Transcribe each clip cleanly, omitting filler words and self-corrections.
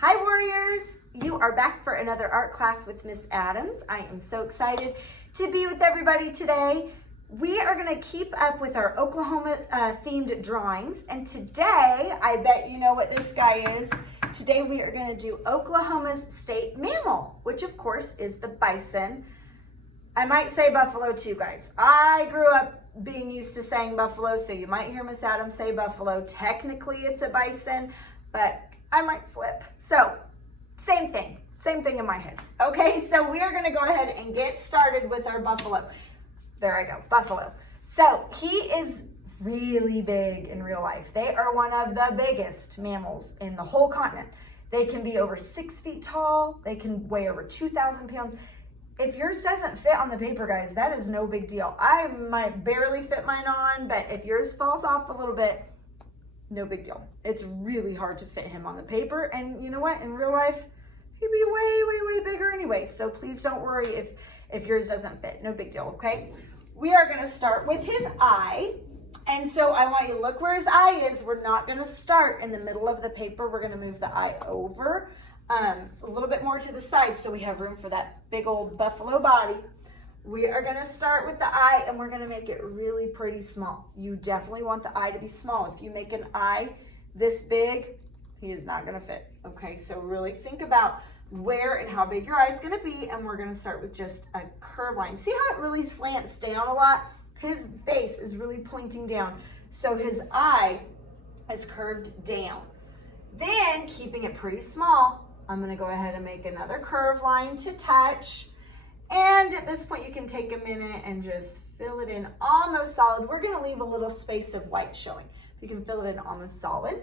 Hi Warriors! You are back for another art class with Miss Adams. I am so excited to be with everybody today. We are going to keep up with our Oklahoma themed drawings, and today, I bet you know what this guy is. Today we are going to do Oklahoma's state mammal, which of course is the bison. I might say buffalo too, guys. I grew up being used to saying buffalo, so you might hear Miss Adams say buffalo. Technically it's a bison, but I might slip. So same thing in my head. Okay, so we are going to go ahead and get started with our buffalo. There I go, buffalo. So he is really big in real life. They are one of the biggest mammals in the whole continent. They can be over 6 feet tall. They can weigh over 2,000 pounds. If yours doesn't fit on the paper, guys, that is no big deal. I might barely fit mine on, but if yours falls off a little bit, no big deal. It's really hard to fit him on the paper. And you know what? In real life, he'd be way bigger anyway. So please don't worry if yours doesn't fit. No big deal, okay? We are going to start with his eye. And so I want you to look where his eye is. We're not going to start in the middle of the paper. We're going to move the eye over a little bit more to the side so we have room for that big old buffalo body. We are going to start with the eye, and we're going to make it really pretty small. You definitely want the eye to be small. If you make an eye this big, he is not going to fit. Okay, so really think about where and how big your eye is going to be, and we're going to start with just a curve line. See how it really slants down a lot? His face is really pointing down, so his eye is curved down. Then, keeping it pretty small, I'm going to go ahead and make another curve line to touch. And at this point, you can take a minute and just fill it in almost solid. We're going to leave a little space of white showing. You can fill it in almost solid.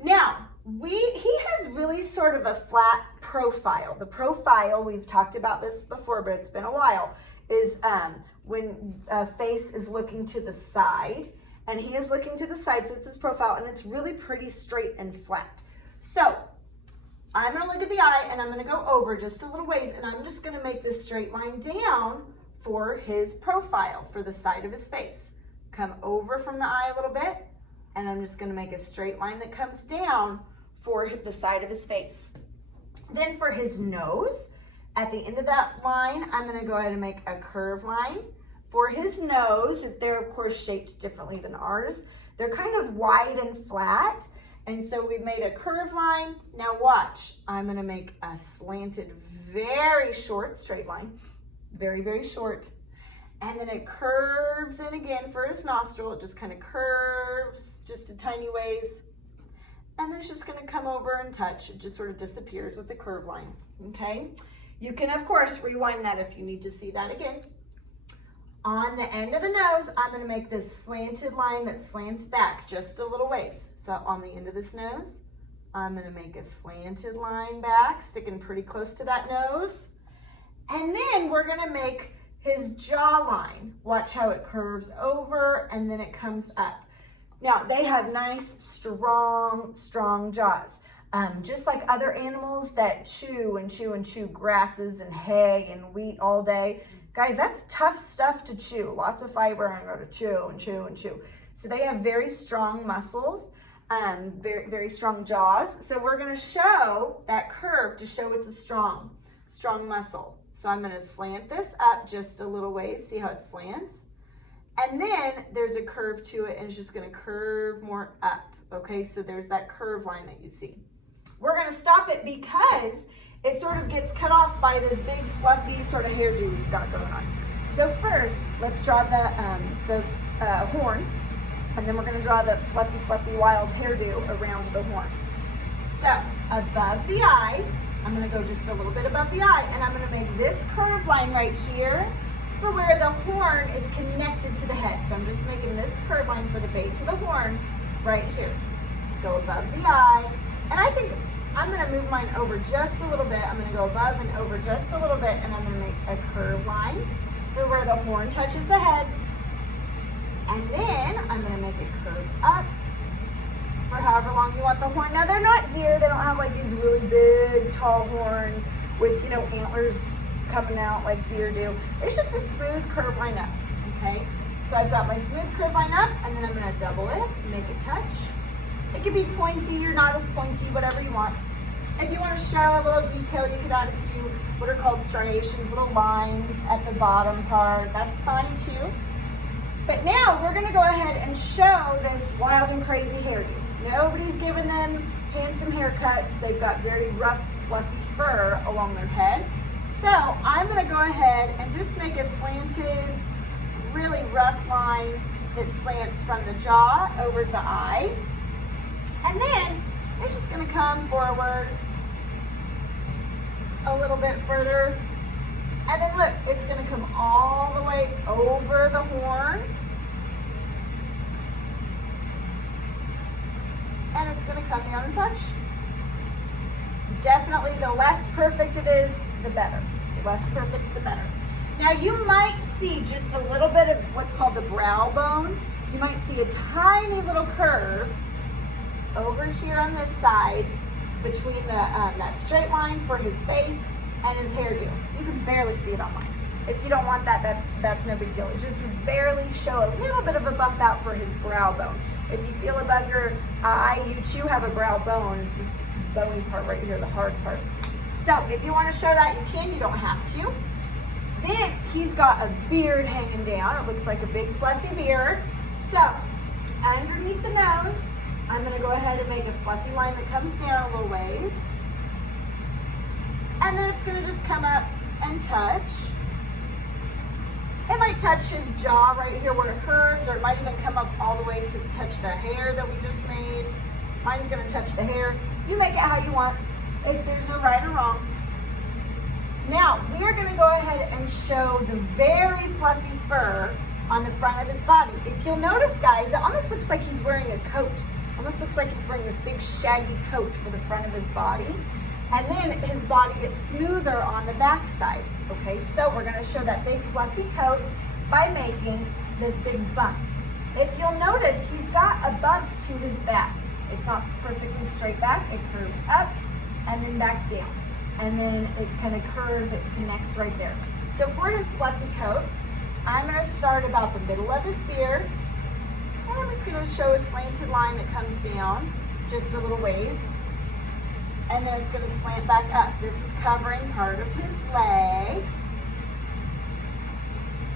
Now, he has really sort of a flat profile. The profile, we've talked about this before, but it's been a while, is when a face is looking to the side, and he is looking to the side, so it's his profile, and it's really pretty straight and flat. So I'm going to look at the eye, and I'm going to go over just a little ways, and I'm just going to make this straight line down for his profile, for the side of his face. Come over from the eye a little bit, and I'm just going to make a straight line that comes down for the side of his face. Then for his nose, at the end of that line, I'm going to go ahead and make a curve line. For his nose, they're of course shaped differently than ours. They're kind of wide and flat. And so we've made a curve line. Now watch, I'm gonna make a slanted, very short straight line, very short. And then it curves in again for his nostril. It just kind of curves just a tiny ways. And then it's just gonna come over and touch. It just sort of disappears with the curve line, okay? You can, of course, rewind that if you need to see that again. On the end of the nose, I'm going to make this slanted line that slants back just a little ways. So on the end of this nose, I'm going to make a slanted line back, sticking pretty close to that nose. And then we're going to make his jawline. Watch how it curves over and then it comes up. Now, they have nice, strong jaws. Just like other animals that chew grasses and hay and wheat all day. Guys, that's tough stuff to chew. Lots of fiber and go to chew. So they have very strong muscles, very strong jaws. So we're gonna show that curve to show it's a strong muscle. So I'm gonna slant this up just a little ways. See how it slants? And then there's a curve to it, and it's just gonna curve more up. Okay, so there's that curve line that you see. We're gonna stop it because it sort of gets cut off by this big fluffy sort of hairdo he's got going on. So first, let's draw the horn, and then we're going to draw the fluffy wild hairdo around the horn. So above the eye, I'm going to go just a little bit above the eye, and I'm going to make this curve line right here for where the horn is connected to the head. So I'm just making this curve line for the base of the horn right here. Go above the eye, and I think I'm going to move mine over just a little bit. I'm going to go above and over just a little bit, and I'm going to make a curve line for where the horn touches the head. And then I'm going to make a curve up for however long you want the horn. Now, they're not deer. They don't have like these really big, tall horns with, antlers coming out like deer do. It's just a smooth curve line up, okay? So I've got my smooth curve line up, and then I'm going to double it, make it touch. It can be pointy or not as pointy, whatever you want. If you want to show a little detail, you could add a few what are called striations, little lines at the bottom part. That's fine too. But now we're going to go ahead and show this wild and crazy hairdo. Nobody's given them handsome haircuts. They've got very rough, fluffy fur along their head. So I'm going to go ahead and just make a slanted, really rough line that slants from the jaw over the eye. And then it's just going to come forward a little bit further. And then look, it's going to come all the way over the horn. And it's going to come down and touch. Definitely the less perfect it is, the better. The less perfect, the better. Now you might see just a little bit of what's called the brow bone. You might see a tiny little curve over here on this side between that straight line for his face and his hairdo. You can barely see it on mine. If you don't want that, that's no big deal. It just barely show a little bit of a bump out for his brow bone. If you feel above your eye, you too have a brow bone. It's this bony part right here, the hard part. So if you want to show that, you can. You don't have to. Then he's got a beard hanging down. It looks like a big fluffy beard. So underneath the nose, I'm going to go ahead and make a fluffy line that comes down a little ways. And then it's going to just come up and touch. It might touch his jaw right here where it curves, or it might even come up all the way to touch the hair that we just made. Mine's going to touch the hair. You make it how you want. There's no right or wrong. Now, we are going to go ahead and show the very fluffy fur on the front of his body. If you'll notice, guys, it almost looks like he's wearing a coat. Almost looks like he's wearing this big shaggy coat for the front of his body. And then his body gets smoother on the back side. Okay, so we're going to show that big fluffy coat by making this big bump. If you'll notice, he's got a bump to his back. It's not perfectly straight back. It curves up and then back down. And then it kind of curves, it connects right there. So for his fluffy coat, I'm going to start about the middle of his beard. And I'm just going to show a slanted line that comes down just a little ways. And then it's going to slant back up. This is covering part of his leg.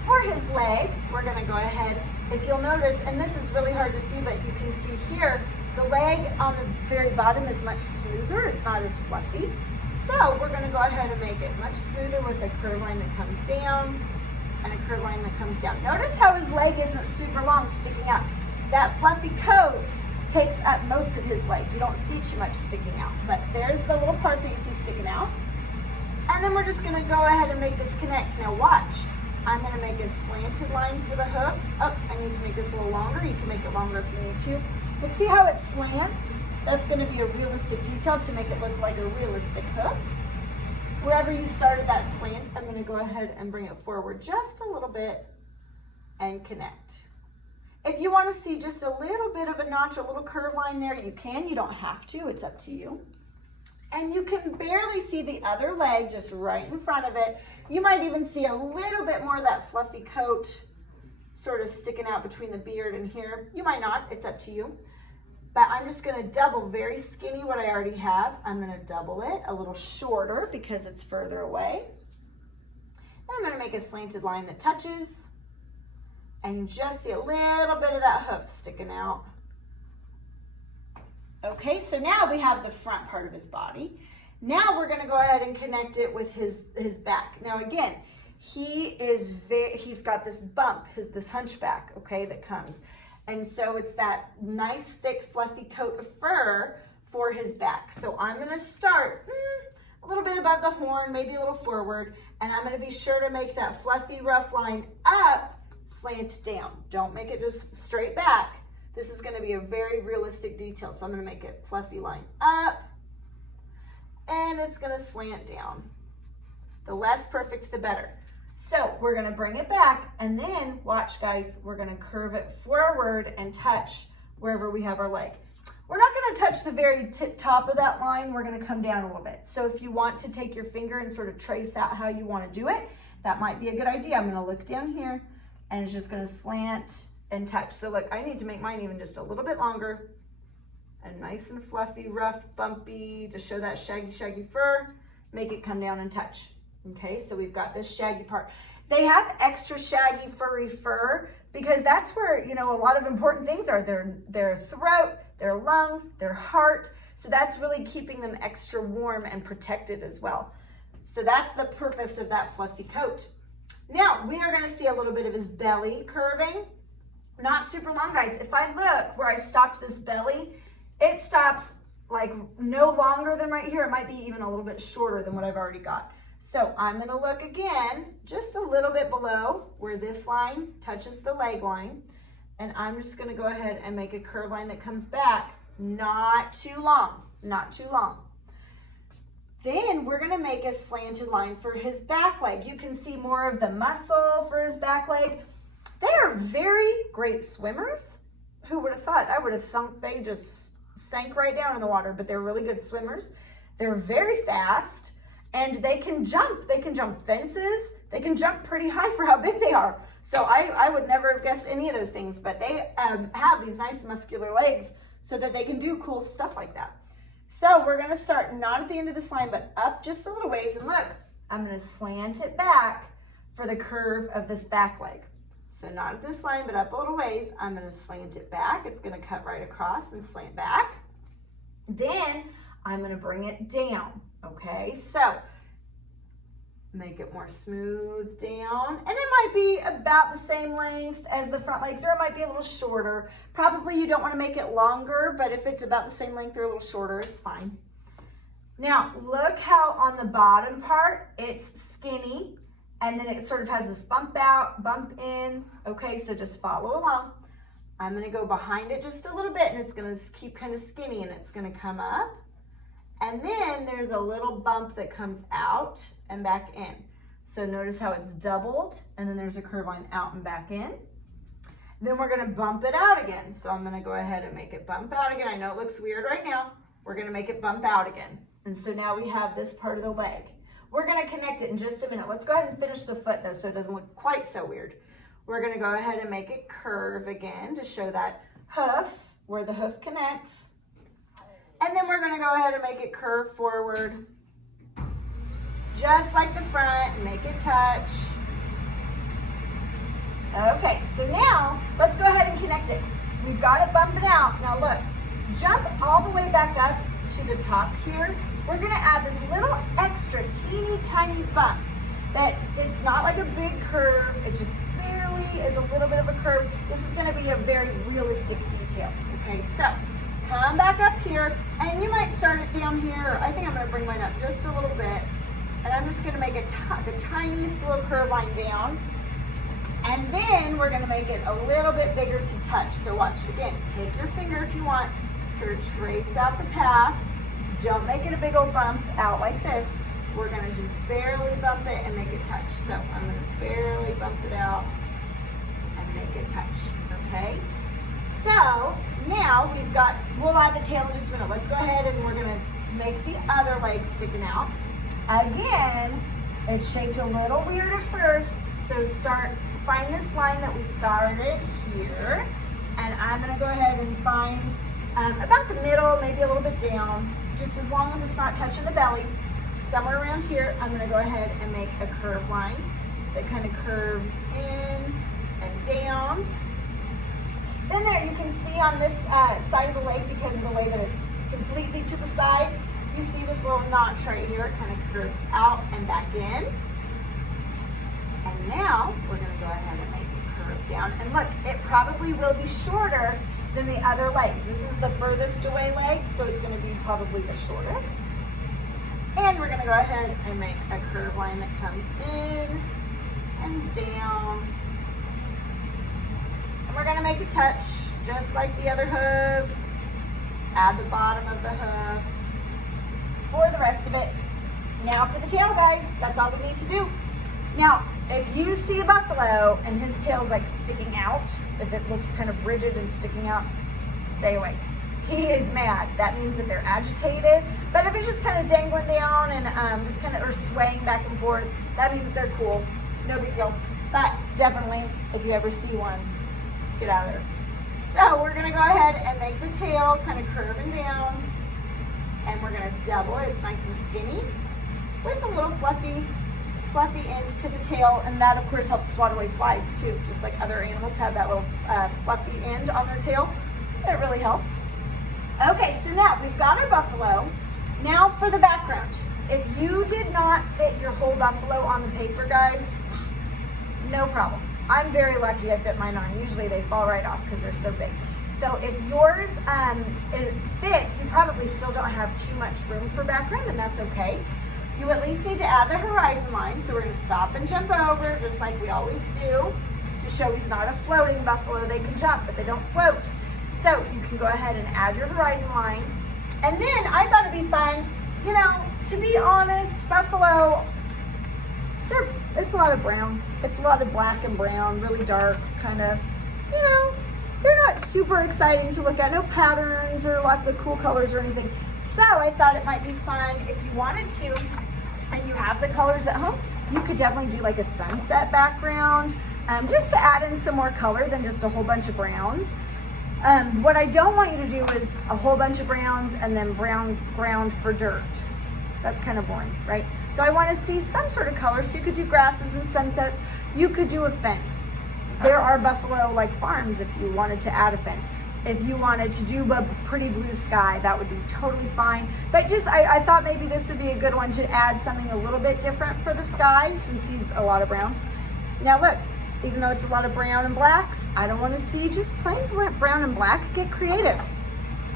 For his leg, we're going to go ahead, if you'll notice, and this is really hard to see, but you can see here, the leg on the very bottom is much smoother. It's not as fluffy. So we're going to go ahead and make it much smoother with a curve line that comes down and a curve line that comes down. Notice how his leg isn't super long sticking out. That fluffy coat takes up most of his leg. You don't see too much sticking out, but there's the little part that you see sticking out. And then we're just going to go ahead and make this connect. Now watch. I'm going to make a slanted line for the hoof. Oh, I need to make this a little longer. You can make it longer if you need to. But see how it slants? That's going to be a realistic detail to make it look like a realistic hoof. Wherever you started that slant, I'm going to go ahead and bring it forward just a little bit and connect. If you want to see just a little bit of a notch, a little curve line there, you can. You don't have to. It's up to you. And you can barely see the other leg just right in front of it. You might even see a little bit more of that fluffy coat sort of sticking out between the beard and here. You might not. It's up to you. But I'm just going to double very skinny what I already have. I'm going to double it a little shorter because it's further away. Then I'm going to make a slanted line that touches. And you just see a little bit of that hoof sticking out. Okay, so now we have the front part of his body. Now we're going to go ahead and connect it with his back. Now again, he's got this bump, this hunchback, okay, that comes. And so it's that nice, thick, fluffy coat of fur for his back. So I'm going to start a little bit above the horn, maybe a little forward, and I'm going to be sure to make that fluffy, rough line up, slant down. Don't make it just straight back. This is going to be a very realistic detail. So I'm going to make a fluffy line up, and it's going to slant down. The less perfect, the better. So we're going to bring it back, and then watch, guys, we're going to curve it forward and touch wherever we have our leg. We're not going to touch the very top of that line. We're going to come down a little bit. So if you want to take your finger and sort of trace out how you want to do it, that might be a good idea. I'm going to look down here, and it's just going to slant and touch. So look, I need to make mine even just a little bit longer. and nice and fluffy, rough, bumpy, to show that shaggy, shaggy fur. Make it come down and touch. Okay, so we've got this shaggy part. They have extra shaggy, furry fur because that's where, you know, a lot of important things are. Their throat, their lungs, their heart. So that's really keeping them extra warm and protected as well. So that's the purpose of that fluffy coat. Now, we are gonna see a little bit of his belly curving. Not super long, guys. If I look where I stopped this belly, it stops like no longer than right here. It might be even a little bit shorter than what I've already got. So I'm gonna look again, just a little bit below where this line touches the leg line. And I'm just gonna go ahead and make a curve line that comes back, not too long, not too long. Then we're gonna make a slanted line for his back leg. You can see more of the muscle for his back leg. They are very great swimmers. Who would have thought? I would have thought they just sank right down in the water, but they're really good swimmers. They're very fast. And they can jump. They can jump fences. They can jump pretty high for how big they are. So I would never have guessed any of those things, but they have these nice muscular legs so that they can do cool stuff like that. So we're gonna start not at the end of this line, but up just a little ways. And look, I'm gonna slant it back for the curve of this back leg. So not at this line, but up a little ways. I'm gonna slant it back. It's gonna cut right across and slant back. Then I'm gonna bring it down. Okay, so make it more smooth down, and it might be about the same length as the front legs, or it might be a little shorter. Probably you don't want to make it longer, but if it's about the same length or a little shorter, it's fine. Now, look how on the bottom part, it's skinny, and then it sort of has this bump out, bump in. Okay, so just follow along. I'm gonna go behind it just a little bit, and it's gonna keep kind of skinny, and it's gonna come up. And then there's a little bump that comes out and back in. So notice how it's doubled, and then there's a curve line out and back in. Then we're gonna bump it out again. So I'm gonna go ahead and make it bump out again. I know it looks weird right now. We're gonna make it bump out again. And so now we have this part of the leg. We're gonna connect it in just a minute. Let's go ahead and finish the foot though, so it doesn't look quite so weird. We're gonna go ahead and make it curve again to show that hoof, where the hoof connects. And then we're gonna go ahead and make it curve forward, just like the front, and make it touch. Okay, so now let's go ahead and connect it. We've got it bumping out. Now look, jump all the way back up to the top here. We're gonna add this little extra teeny tiny bump that it's not like a big curve, it just barely is a little bit of a curve. This is gonna be a very realistic detail. Okay, so come back up here, and you might start it down here. I think I'm gonna bring mine up just a little bit, and I'm just gonna make the tiniest little curve line down, and then we're gonna make it a little bit bigger to touch. So watch, again, take your finger if you want, sort of trace out the path. Don't make it a big old bump out like this. We're gonna just barely bump it and make it touch. So I'm gonna barely bump it out and make it touch, okay? So now we'll add the tail in just a minute. Let's go ahead and we're gonna make the other leg sticking out. Again, it's shaped a little weird at first, so find this line that we started here, and I'm gonna go ahead and find about the middle, maybe a little bit down, just as long as it's not touching the belly. Somewhere around here, I'm gonna go ahead and make a curve line that kind of curves in and down. Then there you can see on this side of the leg, because of the way that it's completely to the side, you see this little notch right here. It kind of curves out and back in. And now we're gonna go ahead and make it curve down. And look, it probably will be shorter than the other legs. This is the furthest away leg, so it's gonna be probably the shortest. And we're gonna go ahead and make a curve line that comes in and down. And we're gonna make it touch, just like the other hooves. Add the bottom of the hoof for the rest of it. Now for the tail, guys, that's all we need to do. Now, if you see a buffalo and his tail's like sticking out, if it looks kind of rigid and sticking out, stay away. He is mad. That means that they're agitated. But if it's just kind of dangling down and just kind of, or swaying back and forth, that means they're cool. No big deal. But definitely, if you ever see one, get out of there. So we're gonna go ahead and make the tail kind of curving down, and we're gonna double it. It's nice and skinny with a little fluffy end to the tail, and that of course helps swat away flies too, just like other animals have that little fluffy end on their tail. It really helps. Okay, so now we've got our buffalo. Now for the background. If you did not fit your whole buffalo on the paper, guys, no problem. I'm very lucky I fit mine on. Usually they fall right off because they're so big. So if yours it fits, you probably still don't have too much room for background, and that's okay. You at least need to add the horizon line. So we're gonna stop and jump over, just like we always do, to show he's not a floating buffalo. They can jump, but they don't float. So you can go ahead and add your horizon line. And then I thought it'd be fun, you know, to be honest, buffalo, it's a lot of brown. It's a lot of black and brown, really dark, kind of, you know, they're not super exciting to look at. No patterns or lots of cool colors or anything. So I thought it might be fun if you wanted to, and you have the colors at home, you could definitely do like a sunset background, just to add in some more color than just a whole bunch of browns. What I don't want you to do is a whole bunch of browns and then brown ground for dirt. That's kind of boring, right? So I want to see some sort of color. So you could do grasses and sunsets. You could do a fence. There are buffalo like farms if you wanted to add a fence. If you wanted to do a pretty blue sky, that would be totally fine. But just, I thought maybe this would be a good one to add something a little bit different for the sky since he's a lot of brown. Now look, even though it's a lot of brown and blacks, I don't want to see just plain brown and black. Get creative.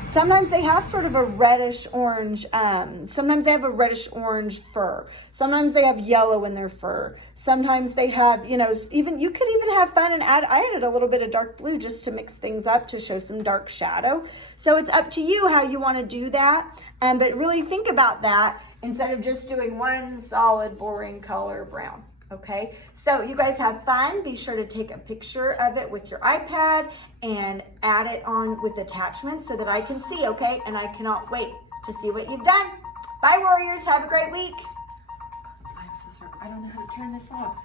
Sometimes they have sort of a reddish orange, sometimes they have a reddish orange fur. Sometimes they have yellow in their fur. Sometimes they have, you know, you could even have fun and I added a little bit of dark blue just to mix things up to show some dark shadow. So it's up to you how you want to do that. But really think about that instead of just doing one solid boring color brown. Okay, so you guys have fun. Be sure to take a picture of it with your iPad and add it on with attachments so that I can see, okay? And I cannot wait to see what you've done. Bye, warriors. Have a great week. I'm so sorry. I don't know how to turn this off.